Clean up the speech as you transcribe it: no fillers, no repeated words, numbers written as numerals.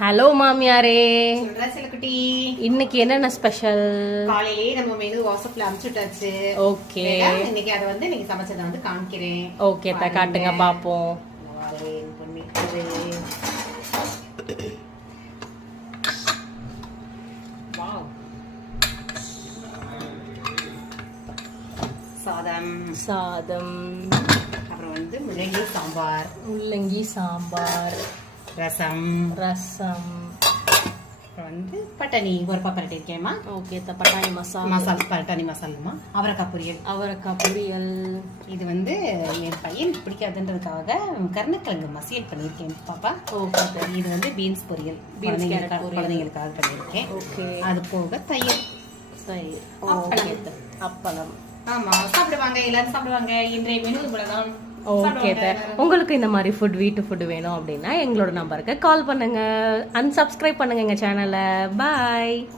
Hello மாமியாரே. சொல்றா செல்லக்குட்டி. இன்னைக்கு என்னென்ன ஸ்பெஷல்? காலையிலேயே நம்ம மெனு வாட்ஸ்அப்ல அனுப்பிச்சுட்டாச்சு. ஓகே. இன்னைக்கு அதை வந்து இன்னைக்கு சமைச்சதை வந்து காமிக்கிறேன். ஓகே தா, காட்டுங்க பாப்போம். சாதம் சாதம், அப்புறம் வந்து முள்ளங்கி சாம்பார், முள்ளங்கி சாம்பார், ரசம் ரசம், அப்புறம் வந்து பட்டாணி ஒரு பரட்டி இருக்கேம்மா. ஓகே தா, பட்டாணி மசாலா பட்டாணி மசாலாமா, அவரைக்காய் பொரியல். அவரைக்காய் பொரியல். இது வந்து என் பையனுக்கு பிடிக்காதுன்றதுக்காக கருணக்கிழங்கு மசியல் பண்ணியிருக்கேன் பாப்பா. ஓகே. இது வந்து பீன்ஸ் பொரியல், குழந்தைங்களுக்காக பண்ணியிருக்கேன். ஓகே. அது போக தயிர். தயிர். ஓகே தா, அப்பளம். ஆமா, சாப்பிடுவாங்க, எல்லாரும் சாப்பிடுவாங்க. இன்றைய மெனு இவ்வளவுதான். ஓகே தா. உங்களுக்கு இந்த மாதிரி வீட்டு ஃபுட் வேணும் அப்படின்னா எங்களோட நம்பருக்கு கால் பண்ணுங்க, அன்சப்ஸ்கிரைப் பண்ணுங்க எங்க சேனலை. பாய்.